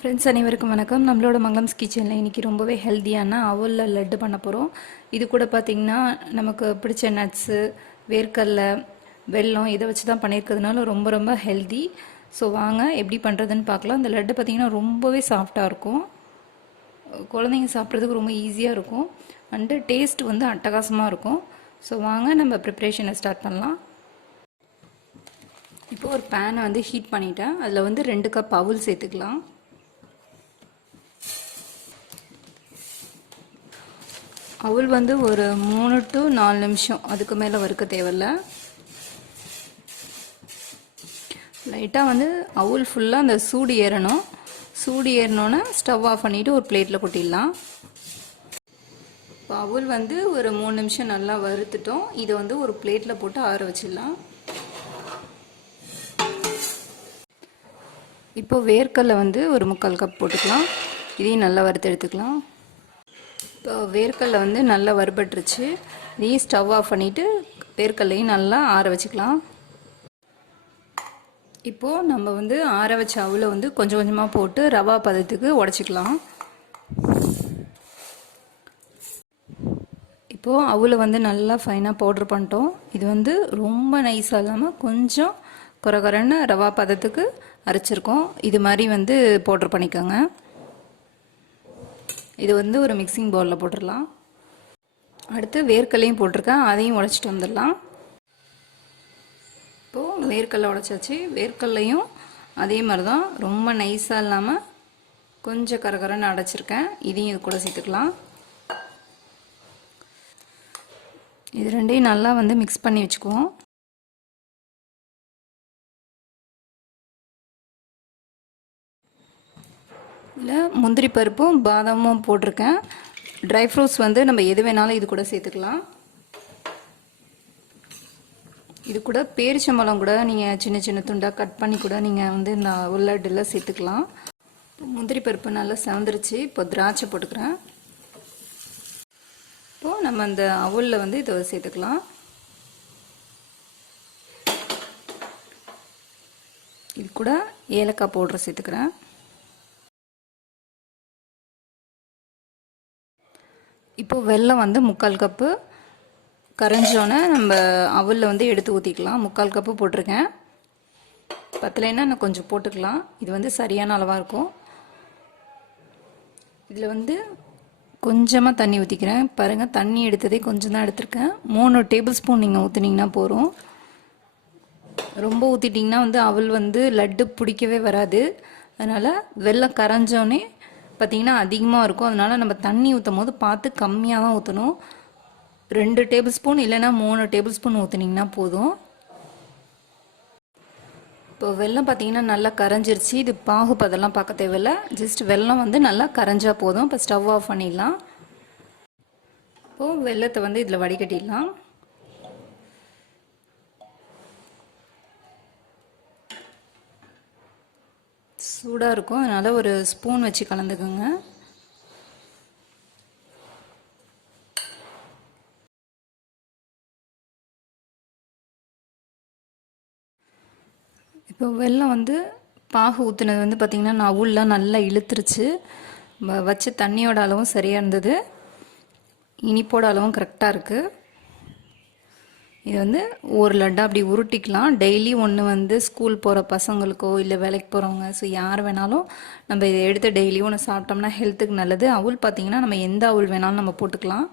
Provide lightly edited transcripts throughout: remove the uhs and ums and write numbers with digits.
Friends அனைவருக்கும் வணக்கம். நம்மளோட மங்கலம்ஸ் கிச்சனில் இன்றைக்கி ரொம்பவே ஹெல்த்தியான அவலில் லட்டு பண்ண போகிறோம். இது கூட பார்த்திங்கன்னா நமக்கு பிடிச்ச நட்ஸு, வேர்க்கடலை, வெல்லம் இதை வச்சு தான் பண்ணியிருக்கிறதுனால ரொம்ப ரொம்ப ஹெல்தி. ஸோ வாங்க எப்படி பண்ணுறதுன்னு பார்க்கலாம். இந்த லட்டு பார்த்திங்கன்னா ரொம்பவே சாஃப்டாக இருக்கும், குழந்தைங்க சாப்பிட்றதுக்கு ரொம்ப ஈஸியாக இருக்கும், அண்டு டேஸ்ட் வந்து அட்டகாசமாக இருக்கும். ஸோ வாங்க நம்ம ப்ரிப்ரேஷனை ஸ்டார்ட் பண்ணலாம். இப்போது ஒரு பேனை வந்து ஹீட் பண்ணிவிட்டேன். அதில் வந்து 2 கப் அவல் சேர்த்துக்கலாம். அவல் வந்து ஒரு 3 to 4 நிமிஷம், அதுக்கு மேலே வறுக்க தேவையில்ல. லைட்டாக வந்து அவல் ஃபுல்லாக அந்த சூடு ஏறணும். சூடு ஏறினோன்னே ஸ்டவ் ஆஃப் பண்ணிவிட்டு ஒரு பிளேட்டில் கொட்டிடலாம். இப்போ அவல் வந்து ஒரு 3 நிமிஷம் நல்லா வறுத்துட்டோம். இதை வந்து ஒரு பிளேட்டில் போட்டு ஆற வச்சிடலாம். இப்போது வேர்க்கடலை வந்து ஒரு 3/4 கப் போட்டுக்கலாம். இதையும் நல்லா வறுத்து எடுத்துக்கலாம். இப்போ வேர்க்கடலை வந்து நல்லா வறுபட்டுருச்சு. இதையும் ஸ்டவ் ஆஃப் பண்ணிவிட்டு வேர்க்கடலையும் நல்லா ஆற வச்சுக்கலாம். இப்போது நம்ம வந்து ஆற வச்ச அவலை வந்து கொஞ்சம் கொஞ்சமாக போட்டு ரவா பதத்துக்கு உடச்சிக்கலாம். இப்போது அவலை வந்து நல்லா ஃபைனாக பவுட்ரு பண்ணிட்டோம். இது வந்து ரொம்ப நைஸாக இல்லாமல் கொஞ்சம் குறை ரவா பதத்துக்கு அரைச்சிருக்கோம். இது மாதிரி வந்து பவுட்ரு பண்ணிக்கோங்க. இது வந்து ஒரு மிக்சிங் பவுலில் போட்டுடலாம். அடுத்து வேர்க்கடலையும் போட்டிருக்கேன், அதையும் உடைச்சிட்டு வந்துடலாம். இப்போது வேர்க்கடலை உடைச்சாச்சு. வேர்க்கடலையும் அதே மாதிரி தான் ரொம்ப நைஸாக இல்லாமல் கொஞ்சம் கரகரன்னு அடைச்சிருக்கேன். இதையும் இது கூட சேர்த்துக்கலாம். இது ரெண்டையும் நல்லா வந்து மிக்ஸ் பண்ணி வச்சுக்குவோம். இதில் முந்திரி பருப்பும் பாதாமும் போட்டிருக்கேன். ட்ரை ஃப்ரூட்ஸ் வந்து நம்ம எது வேணாலும் இது கூட சேர்த்துக்கலாம். இது கூட பேரிச்சம்பழம் கூட நீங்கள் சின்ன சின்ன துண்டாக கட் பண்ணி கூட நீங்கள் வந்து இந்த லட்டில் சேர்த்துக்கலாம். முந்திரி பருப்பு நல்லா செவந்துருச்சு. இப்போ திராட்சை போட்டுக்கிறேன். இப்போது நம்ம அந்த அவலில் வந்து இதை சேர்த்துக்கலாம். இது கூட ஏலக்காய் பவுடர் சேர்த்துக்கிறேன். இப்போது வெல்லம் வந்து 3/4 கப்பு கரைஞ்சோன்னே நம்ம அவலில் வந்து எடுத்து ஊற்றிக்கலாம். 3/4 கப்பு போட்டிருக்கேன். பத்தலைன்னா நான் கொஞ்சம் போட்டுக்கலாம். இது வந்து சரியான அளவாக இருக்கும். இதில் வந்து கொஞ்சமாக தண்ணி ஊற்றிக்கிறேன். பாருங்கள், தண்ணி எடுத்ததே கொஞ்சம் தான் எடுத்திருக்கேன். 3 டேபிள் ஸ்பூன் நீங்கள் ஊற்றுனீங்கன்னா போதும். ரொம்ப ஊற்றிட்டிங்கன்னா வந்து அவல் வந்து லட்டு பிடிக்கவே வராது. அதனால் வெல்லம் கரைஞ்சோன்னே பார்த்திங்கன்னா அதிகமாக இருக்கும். அதனால் நம்ம தண்ணி ஊற்றும் போது பார்த்து கம்மியாக தான் ஊற்றணும். 2 டேபிள் ஸ்பூன் இல்லைனா 3 டேபிள் ஸ்பூன் ஊற்றுனீங்கன்னா போதும். இப்போ வெல்லம் பார்த்திங்கன்னா நல்லா கரைஞ்சிருச்சு. இது பாகுபதெல்லாம் பார்க்க தேவையில்லை. ஜஸ்ட் வெல்லம் வந்து நல்லா கரைஞ்சா போதும். இப்போ ஸ்டவ் ஆஃப் பண்ணிடலாம். இப்போது வெல்லத்தை வந்து இதில் வடிகட்டிடலாம். சூடாக இருக்கும், அதனால் ஒரு ஸ்பூன் வச்சு கலந்துக்குங்க. இப்போ வெல்லம் வந்து பாகு ஊற்றுனது வந்து பார்த்திங்கன்னா நான் அவல்லாம் நல்லா இழுத்துருச்சு. வச்ச தண்ணியோட அளவும் சரியாக இருந்தது, இனிப்போட அளவும் கரெக்டாக இருக்குது. இது வந்து ஒரு லட்டாக அப்படி உருட்டிக்கலாம். டெய்லி ஒன்று வந்து ஸ்கூல் போகிற பசங்களுக்கோ இல்லை வேலைக்கு போகிறவங்க, ஸோ யார் வேணாலும் நம்ம இதை எடுத்து டெய்லியும் ஒன்று சாப்பிட்டோம்னா ஹெல்த்துக்கு நல்லது. அவல் பார்த்திங்கன்னா நம்ம எந்த அவல் வேணாலும் நம்ம போட்டுக்கலாம்.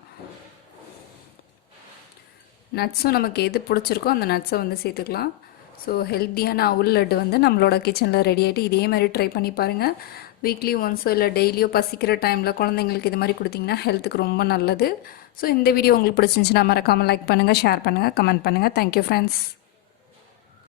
நட்ஸும் நமக்கு எது பிடிச்சிருக்கோ அந்த நட்ஸை வந்து சேர்த்துக்கலாம். ஸோ ஹெல்த்தியான அவல் லட்டு வந்து நம்மளோட கிச்சனில் ரெடி ஆகிட்டு இதே மாதிரி ட்ரை பண்ணி பாருங்கள். வீக்லி ஒன்ஸோ இல்லை டெய்லியோ பசிக்கிற டைமில் குழந்தைங்களுக்கு இது மாதிரி கொடுத்திங்கன்னா ஹெல்த்துக்கு ரொம்ப நல்லது. ஸோ இந்த வீடியோ உங்களுக்கு பிடிச்சிருந்துச்சுன்னா மறக்காமல் லைக் பண்ணுங்கள், ஷேர் பண்ணுங்கள், கமெண்ட் பண்ணுங்கள். Thank you friends.